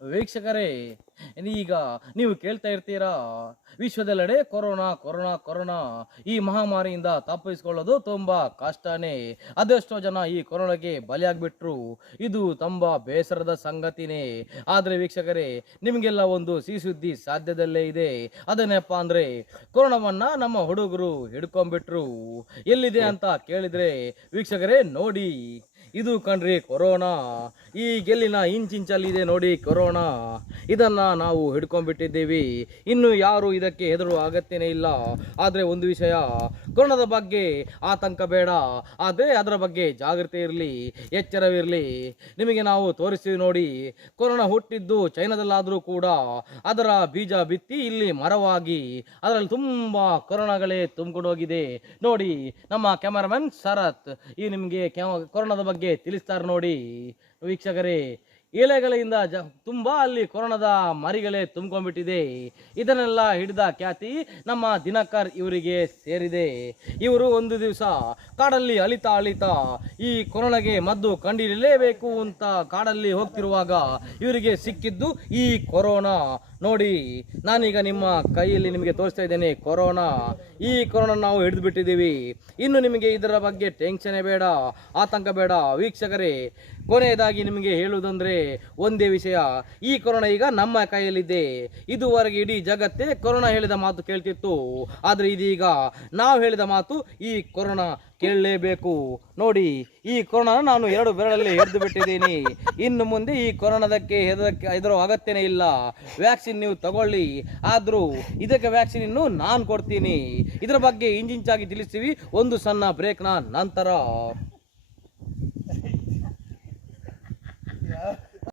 ವೀಕ್ಷಕರೇ, ಈಗ ನೀವು ಕೇಳ್ತಾ ಇರ್ತೀರಾ, ವಿಶ್ವದೆಲ್ಲೆಡೆ ಕೊರೋನಾ ಕೊರೋನಾ ಕೊರೋನಾ, ಈ ಮಹಾಮಾರಿಯಿಂದ ತಪ್ಪಿಸಿಕೊಳ್ಳೋದು ತುಂಬಾ ಕಷ್ಟನೇ. ಅದೆಷ್ಟೋ ಜನ ಈ ಕೊರೋನಾಗೆ ಬಲಿಯಾಗ್ಬಿಟ್ರು. ಇದು ತುಂಬಾ ಬೇಸರದ ಸಂಗತಿನೇ. ಆದರೆ ವೀಕ್ಷಕರೇ, ನಿಮಗೆಲ್ಲ ಒಂದು ಸಿಹಿ ಸುದ್ದಿ ಸಾಧ್ಯದಲ್ಲೇ ಇದೆ. ಅದೇನಪ್ಪ ಅಂದ್ರೆ, ಕೊರೋನಾವನ್ನ ನಮ್ಮ ಹುಡುಗರು ಹಿಡ್ಕೊಂಡ್ಬಿಟ್ರು. ಎಲ್ಲಿದೆ ಅಂತ ಕೇಳಿದ್ರೆ ವೀಕ್ಷಕರೇ ನೋಡಿ, ಇದು ಕಣ್ರಿ ಕೊರೋನಾ. ಈ ಗೆಲ್ಲಿನ ಇಂಚಿಂಚಲ್ಲಿದೆ ನೋಡಿ ಕೊರೋನಾ. ಇದನ್ನ ನಾವು ಹಿಡ್ಕೊಂಡ್ಬಿಟ್ಟಿದ್ದೀವಿ. ಇನ್ನು ಯಾರು ಇದಕ್ಕೆ ಹೆದರುವ ಅಗತ್ಯನೇ ಇಲ್ಲ. ಆದರೆ ಒಂದು ವಿಷಯ, ಕೊರೋನಾದ ಬಗ್ಗೆ ಆತಂಕ ಬೇಡ, ಆದರೆ ಅದರ ಬಗ್ಗೆ ಜಾಗೃತಿ ಇರಲಿ, ಎಚ್ಚರವಿರಲಿ. ನಿಮಗೆ ನಾವು ತೋರಿಸ್ತೀವಿ ನೋಡಿ. ಕೊರೋನಾ ಹುಟ್ಟಿದ್ದು ಚೈನಾದಲ್ಲಾದರೂ ಕೂಡ ಅದರ ಬೀಜ ಬಿತ್ತಿ ಇಲ್ಲಿ ಮರವಾಗಿ ಅದರಲ್ಲಿ ತುಂಬ ಕೊರೋನಾಗಳೇ ತುಂಬಿಕೊಂಡು ಹೋಗಿದೆ ನೋಡಿ. ನಮ್ಮ ಕ್ಯಾಮರಾಮನ್ ಶರತ್ ಈ ನಿಮಗೆ ಕೊರೋನಾದ ಬಗ್ಗೆ ತಿಳಿಸ್ತಾರೆ ನೋಡಿ ವೀಕ್ಷಕರೇ. ಎಲೆಗಳಿಂದ ತುಂಬ ಅಲ್ಲಿ ಕೊರೋನಾದ ಮರಿಗಳೇ ತುಂಬ್ಕೊಂಡ್ಬಿಟ್ಟಿದೆ. ಇದನ್ನೆಲ್ಲ ಹಿಡಿದ ಖ್ಯಾತಿ ನಮ್ಮ ದಿನಕರ್ ಇವರಿಗೆ ಸೇರಿದೆ. ಇವರು ಒಂದು ದಿವಸ ಕಾಡಲ್ಲಿ ಅಲಿತಾ ಈ ಕೊರೋನಾಗೆ ಮದ್ದು ಕಂಡುಹಿಡಿಯಲೇಬೇಕು ಅಂತ ಕಾಡಲ್ಲಿ ಹೋಗ್ತಿರುವಾಗ ಇವರಿಗೆ ಸಿಕ್ಕಿದ್ದು ಈ ಕೊರೋನಾ ನೋಡಿ. ನಾನೀಗ ನಿಮ್ಮ ಕೈಯಲ್ಲಿ ನಿಮಗೆ ತೋರಿಸ್ತಾ ಇದ್ದೇನೆ ಕೊರೋನಾ. ಈ ಕೊರೋನಾ ನಾವು ಹಿಡಿದು ಬಿಟ್ಟಿದ್ದೀವಿ. ಇನ್ನು ನಿಮಗೆ ಇದರ ಬಗ್ಗೆ ಟೆನ್ಷನ್ ಬೇಡ, ಆತಂಕ ಬೇಡ ವೀಕ್ಷಕರೇ. ಕೊನೆಯದಾಗಿ ನಿಮಗೆ ಹೇಳುವುದಂದ್ರೆ ಒಂದೇ ವಿಷಯ, ಈ ಕೊರೋನಾ ಈಗ ನಮ್ಮ ಕೈಯಲ್ಲಿದೆ. ಇದುವರೆಗೆ ಇಡೀ ಜಗತ್ತೇ ಕೊರೋನಾ ಹೇಳಿದ ಮಾತು ಕೇಳ್ತಿತ್ತು. ಆದರೆ ಇದೀಗ ನಾವು ಹೇಳಿದ ಮಾತು ಈ ಕೊರೋನಾ ಕೇಳಲೇಬೇಕು ನೋಡಿ. ಈ ಕೊರೋನಾ ನಾನು 2 ಬೆರಳಲ್ಲಿ ಹಿಡಿದು ಬಿಟ್ಟಿದ್ದೀನಿ. ಇನ್ನು ಮುಂದೆ ಈ ಕೊರೋನಾದಕ್ಕೆ ಹೆದರೋ ಅಗತ್ಯನೇ ಇಲ್ಲ. ವ್ಯಾಕ್ಸಿನ್ ನೀವು ತಗೊಳ್ಳಿ, ಆದರೂ ಇದಕ್ಕೆ ವ್ಯಾಕ್ಸಿನ್ ಇನ್ನು ನಾನು ಕೊಡ್ತೀನಿ. ಇದರ ಬಗ್ಗೆ ಇಂಚಿಂಚಾಗಿ ತಿಳಿಸ್ತೀವಿ ಒಂದು ಸಣ್ಣ ಬ್ರೇಕ್ನ ನಂತರ.